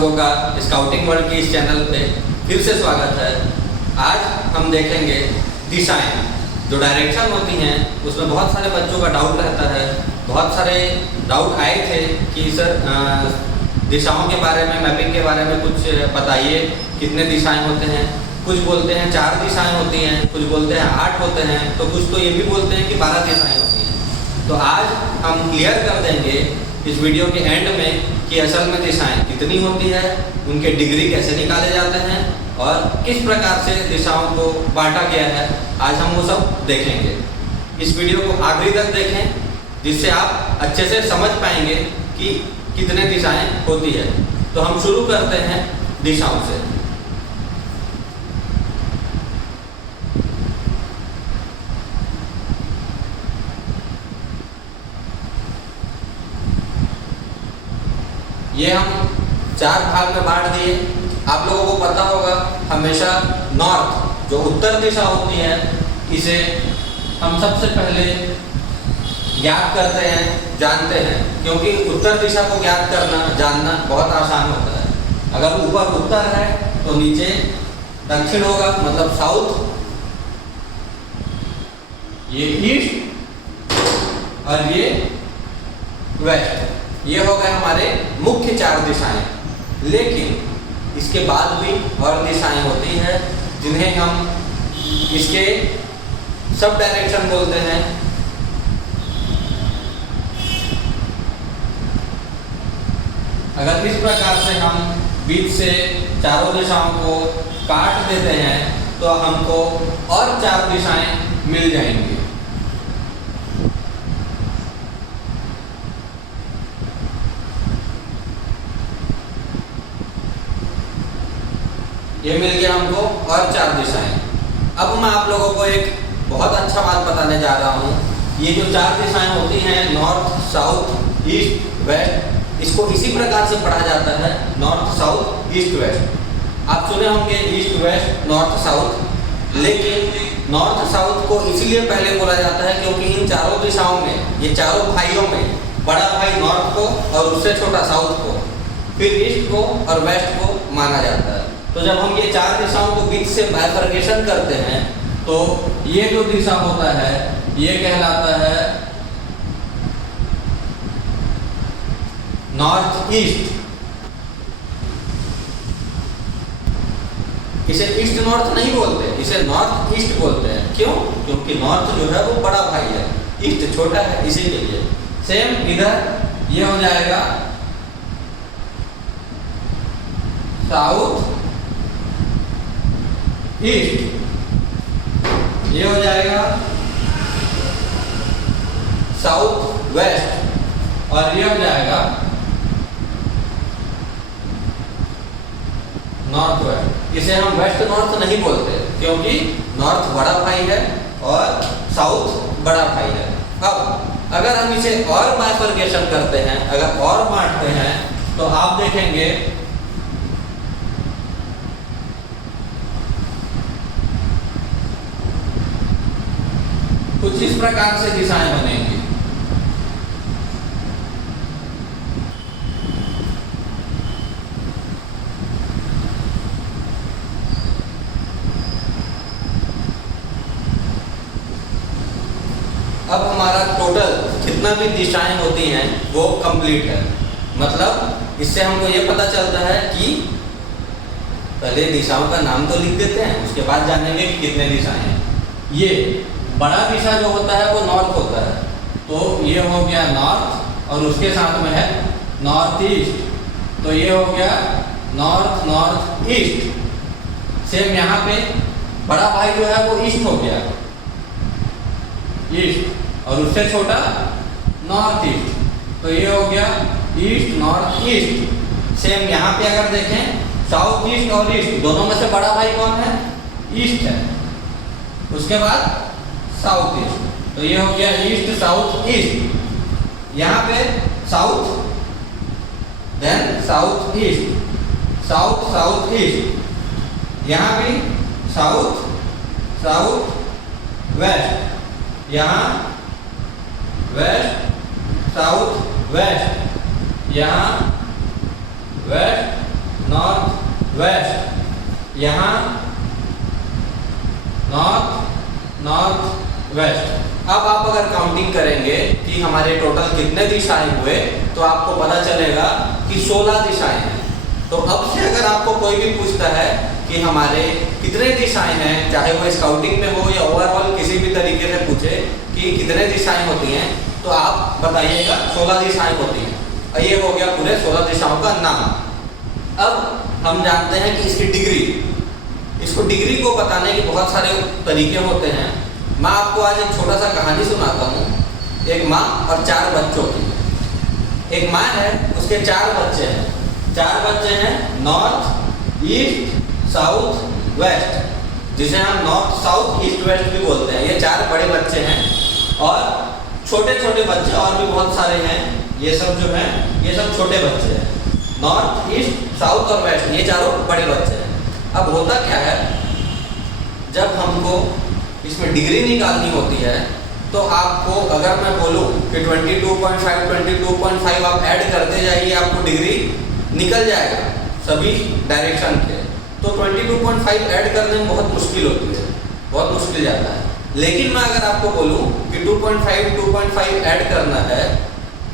लोगों का scouting world के इस चैनल पे फिर से स्वागत है। आज हम देखेंगे दिशाएं, जो डायरेक्शन होती हैं उसमें बहुत सारे बच्चों का डाउट रहता है। बहुत सारे डाउट आए थे कि सर दिशाओं के बारे में, मैपिंग के बारे में कुछ बताइए, कितने दिशाएं होते हैं। कुछ बोलते हैं 4 दिशाएं होती हैं, कुछ बोलते हैं 8 होते हैं, तो कुछ तो ये भी बोलते हैं कि 12 दिशाएं होती हैं। तो आज हम क्लियर कर देंगे इस वीडियो के एंड में कि असल में दिशाएं कितनी होती है, उनके डिग्री कैसे निकाले जाते हैं और किस प्रकार से दिशाओं को बांटा गया है। आज हम वो सब देखेंगे। इस वीडियो को आखिरी तक देखें, जिससे आप अच्छे से समझ पाएंगे कि कितने दिशाएं होती है। तो हम शुरू करते हैं दिशाओं से। ये हम 4 भाग में बांट दिए। आप लोगों को पता होगा हमेशा नॉर्थ, जो उत्तर दिशा होती है, इसे हम सबसे पहले ज्ञात करते हैं, जानते हैं, क्योंकि उत्तर दिशा को ज्ञात करना, जानना बहुत आसान होता है। अगर ऊपर उत्तर है तो नीचे दक्षिण होगा, मतलब साउथ, ये ईस्ट और ये वेस्ट। ये हो गए हमारे मुख्य 4 दिशाएं। लेकिन इसके बाद भी और दिशाएं होती हैं जिन्हें हम इसके सब डायरेक्शन बोलते हैं। अगर इस प्रकार से हम बीच से चारों दिशाओं को काट देते हैं तो हमको और 4 दिशाएं मिल जाएंगी। ये मिल गया हमको और 4 दिशाएं। अब मैं आप लोगों को एक बहुत अच्छा बात बताने जा रहा हूँ। ये जो 4 दिशाएं होती हैं, नॉर्थ, साउथ, ईस्ट, वेस्ट, इसको इसी प्रकार से पढ़ा जाता है, नॉर्थ, साउथ, ईस्ट, वेस्ट। आप सुने होंगे ईस्ट, वेस्ट, नॉर्थ, साउथ। लेकिन नॉर्थ साउथ को इसलिए पहले बोला जाता है क्योंकि इन चारों दिशाओं में, ये चारों भाइयों में, बड़ा भाई नॉर्थ को और उससे छोटा साउथ को, फिर ईस्ट को और वेस्ट को माना जाता है। तो जब हम ये 4 दिशाओं को बीच से बाइफर्केशन करते हैं तो ये जो दिशा होता है ये कहलाता है नॉर्थ ईस्ट। इसे ईस्ट नॉर्थ नहीं बोलते, इसे नॉर्थ ईस्ट बोलते हैं। क्यों? क्योंकि नॉर्थ जो है वो बड़ा भाई है, ईस्ट छोटा है, इसीलिए। सेम इधर ये हो जाएगा साउथ ईस्ट, ये हो जाएगा साउथ वेस्ट और ये हो जाएगा नॉर्थ वेस्ट। इसे हम वेस्ट नॉर्थ नहीं बोलते क्योंकि नॉर्थ बड़ा भाई है और साउथ बड़ा भाई है। अब अगर हम इसे और बाइफर्केशन करते हैं, अगर और बांटते हैं, तो आप देखेंगे कुछ इस प्रकार से दिशाएं बनेंगी। अब हमारा टोटल कितना भी दिशाएं होती हैं वो कंप्लीट है। मतलब इससे हमको ये पता चलता है कि पहले दिशाओं का नाम तो लिख देते हैं, उसके बाद जानेंगे कि कितने दिशाएं हैं। ये बड़ा दिशा जो होता है वो नॉर्थ होता है, तो ये हो गया नॉर्थ और उसके साथ में है नॉर्थ ईस्ट, तो ये हो गया नॉर्थ नॉर्थ ईस्ट। सेम यहाँ पे बड़ा भाई जो है वो ईस्ट हो गया, ईस्ट, और उससे छोटा नॉर्थ ईस्ट, तो ये हो गया ईस्ट नॉर्थ ईस्ट। सेम यहाँ पे अगर देखें साउथ ईस्ट और ईस्ट दोनों में से बड़ा भाई कौन है? ईस्ट है। उसके बाद साउथ ईस्ट, तो ये हो गया ईस्ट साउथ ईस्ट। यहाँ पे south, then south east, south south east. यहाँ भी साउथ साउथ वेस्ट, यहाँ वेस्ट साउथ वेस्ट, यहाँ वेस्ट नॉर्थ वेस्ट, यहाँ नॉर्थ नॉर्थ वेस्ट। अब आप अगर काउंटिंग करेंगे कि हमारे टोटल कितने दिशाएं हुए, तो आपको पता चलेगा कि 16 दिशाएं हैं। तो अब से अगर आपको कोई भी पूछता है कि हमारे कितने दिशाएं हैं, चाहे वो स्काउटिंग में हो या ओवरऑल किसी भी तरीके से पूछे कि कितने दिशाएं होती हैं, तो आप बताइएगा 16 दिशाएं होती हैं। और ये हो गया पूरे 16 दिशाओं का नाम। अब हम जानते हैं कि इसकी डिग्री, इसको डिग्री को बताने के बहुत सारे तरीके होते हैं। मैं आपको आज एक छोटा सा कहानी सुनाता हूँ, एक माँ और 4 बच्चों की। एक माँ है, उसके 4 बच्चे हैं। 4 बच्चे हैं नॉर्थ ईस्ट साउथ वेस्ट, जिसे हम नॉर्थ साउथ ईस्ट वेस्ट भी बोलते हैं। ये 4 बड़े बच्चे हैं और छोटे छोटे बच्चे और भी बहुत सारे हैं। ये सब जो हैं ये सब छोटे बच्चे हैं। नॉर्थ ईस्ट साउथ और वेस्ट, ये चारों बड़े बच्चे हैं। अब होता क्या है, जब हमको इसमें डिग्री निकालनी होती है, तो आपको अगर मैं बोलूं कि 22.5 22.5 आप ऐड करते जाइए, आपको डिग्री निकल जाएगा सभी डायरेक्शन के। तो 22.5 ऐड करने में बहुत मुश्किल होती है, बहुत मुश्किल जाता है। लेकिन मैं अगर आपको बोलूं कि 2.5 ऐड करना है,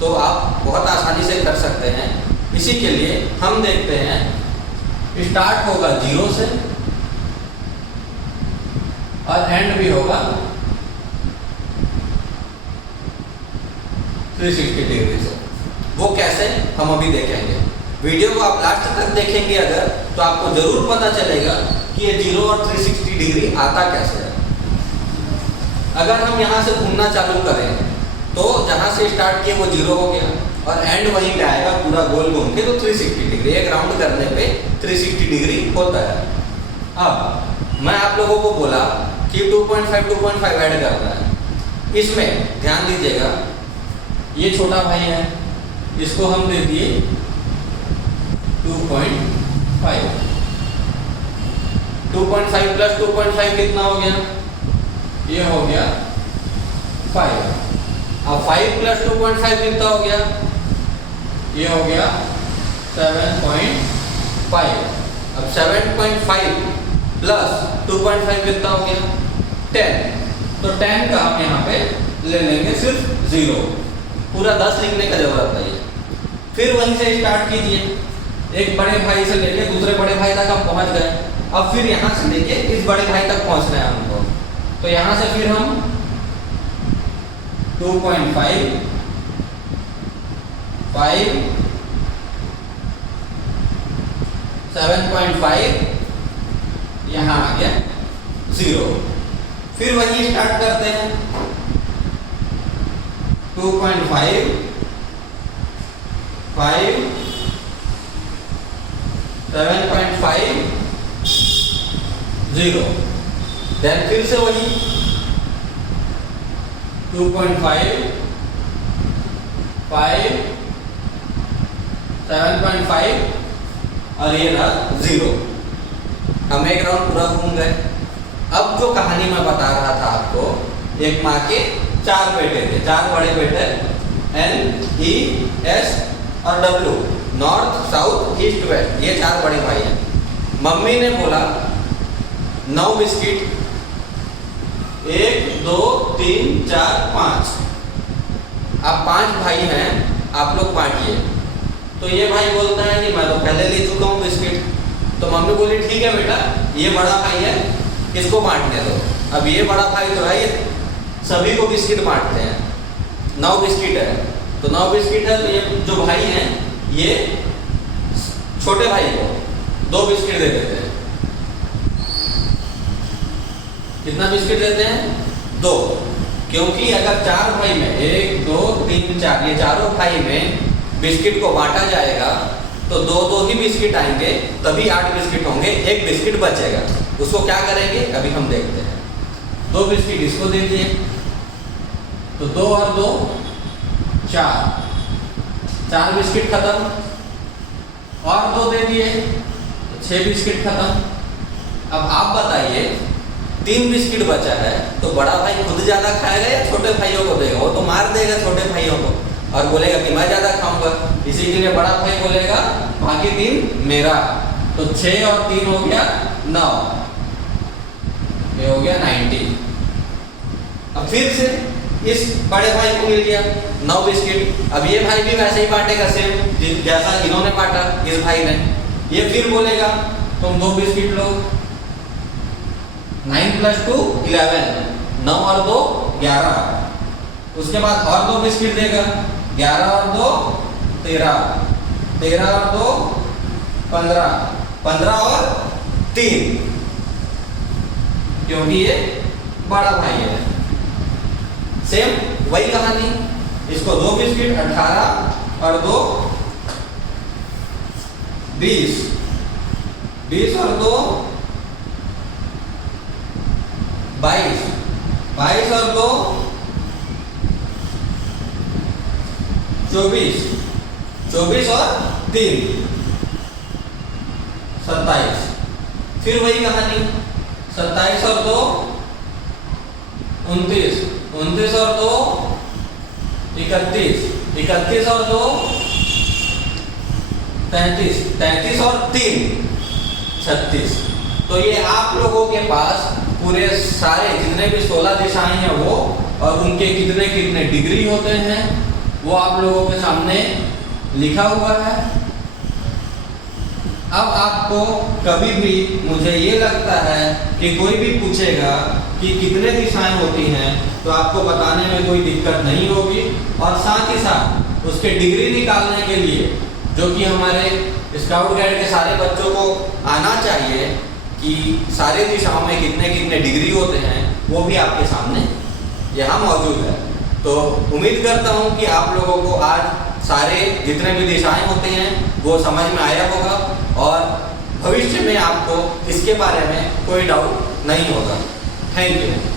तो आप बहुत आसानी से कर सकते हैं। इसी के लिए हम देखते हैं, स्टार्ट होगा 0 से और एंड भी होगा 360 डिग्री से। वो कैसे, हम अभी देखेंगे। वीडियो को आप लास्ट तक देखेंगे अगर, तो आपको जरूर पता चलेगा कि ये 0 और 360 डिग्री आता कैसे है। अगर हम यहाँ से घूमना चालू करें, तो जहाँ से स्टार्ट किए वो 0 हो गया और एंड वहीं पे आएगा पूरा गोल घूम के, तो 360 डिग्री। एक राउंड करने पे 360 डिग्री होता है। अब मैं आप लोगों को बोला कि 2.5 ऐड करना है। इसमें ध्यान दीजिएगा, ये छोटा भाई है, इसको हम दे दिए 2.5। 2.5 प्लस 2.5 कितना हो गया, ये हो गया 5। अब 5 प्लस 2.5 कितना हो गया, ये हो गया 7.5। अब 7.5 प्लस 2.5 कितना हो गया, 10। तो 10 का हम यहाँ पे ले लेंगे सिर्फ 0, पूरा 10 लिखने का जरूरत नहीं है। फिर वहीं से स्टार्ट कीजिए, एक बड़े भाई से लेके दूसरे बड़े भाई तक हम पहुँच गए। अब फिर यहाँ से लेके इस बड़े भाई तक पहुँचना है हमको, तो यहाँ से फिर हम 2.5 5 7.5 यहाँ आ गया 0। फिर वही स्टार्ट करते हैं 2.5 5 7.5 0। देन फिर से वही 2.5 5 7.5 और ये रहा 0। हम एक राउंड पूरा घूम गए। अब जो कहानी मैं बता रहा था आपको, एक माँ के 4 बेटे थे, 4 बड़े बेटे, NES और W, north south east west, ये 4 बड़े भाई हैं। मम्मी ने बोला 9 बिस्किट, 1 2 3 4 5। आप 5 भाई हैं, आप लोग बांटिए। तो ये भाई बोलता है कि मैं तो पहले ले चुका हूँ बिस्किट। तो मम्मी बोली ठीक है बेटा, ये बड़ा भाई है, इसको बांटने दो। अब ये बड़ा भाई जो है ये सभी को बिस्किट बांटते हैं। 9 बिस्किट है, तो 9 बिस्किट है, तो ये जो भाई हैं ये छोटे भाई को 2 बिस्किट दे देते हैं। कितना बिस्किट देते हैं, 2। क्योंकि अगर 4 भाई में 1 2 3 4 ये चारों भाई में बिस्किट को बांटा जाएगा, तो 2 ही बिस्किट आएंगे, तभी 8 बिस्किट होंगे, 1 बिस्किट बचेगा। उसको क्या करेंगे अभी हम देखते हैं। 2 बिस्किट इसको दे दिए, तो 2 और 2 4 बिस्किट खत्म, और 2 दे दिए तो 6 बिस्किट खत्म। अब आप बताइए 3 बिस्किट बचा है, तो बड़ा भाई खुद ज्यादा खाएगा या छोटे भाइयों को देगा? वो तो मार देगा छोटे भाइयों को और बोलेगा कि मैं ज्यादा खाऊंगा। इसी के लिए बड़ा भाई बोलेगा बाकी 3 मेरा। तो 6 और 3 हो गया 9, ये हो गया 90। अब फिर से इस बड़े भाई को मिल गया 9 बिस्किट। अब ये भाई भी वैसे ही बांटेगा सेम जैसा इन्होंने बांटा इस भाई ने। ये फिर बोलेगा तुम 2 बिस्किट लो। 9 + 2 11, 9 और 2 11। उसके बाद और 2 बिस्किट देगा, 11 और 2 13, 13 और 2 15, 15 और 3, क्योंकि ये बड़ा भाई है। सेम वही कहानी, इसको 2 बिस्किट 18 और 2 20, 20 और 2 22, 22 और 2 24, 24 और 3 27। फिर वही कहानी, 27 और 2 29, 29 और 2 31, 31 और 2 33, 33 और 3 36। तो ये आप लोगों के पास पूरे सारे जितने भी 16 दिशाएं हैं वो और उनके कितने कितने डिग्री होते हैं वो आप लोगों के सामने लिखा हुआ है। अब आपको कभी भी मुझे ये लगता है कि कोई भी पूछेगा कि कितने दिशाएं होती हैं तो आपको बताने में कोई दिक्कत नहीं होगी। और साथ ही साथ उसके डिग्री निकालने के लिए जो कि हमारे स्काउट गाइड के सारे बच्चों को आना चाहिए कि सारे दिशाओं में कितने कितने डिग्री होते हैं वो भी आपके सामने यहाँ मौजूद है। तो उम्मीद करता हूँ कि आप लोगों को आज सारे जितने भी दिशाएं होते हैं वो समझ में आया होगा और भविष्य में आपको इसके बारे में कोई डाउट नहीं होगा। Thank you.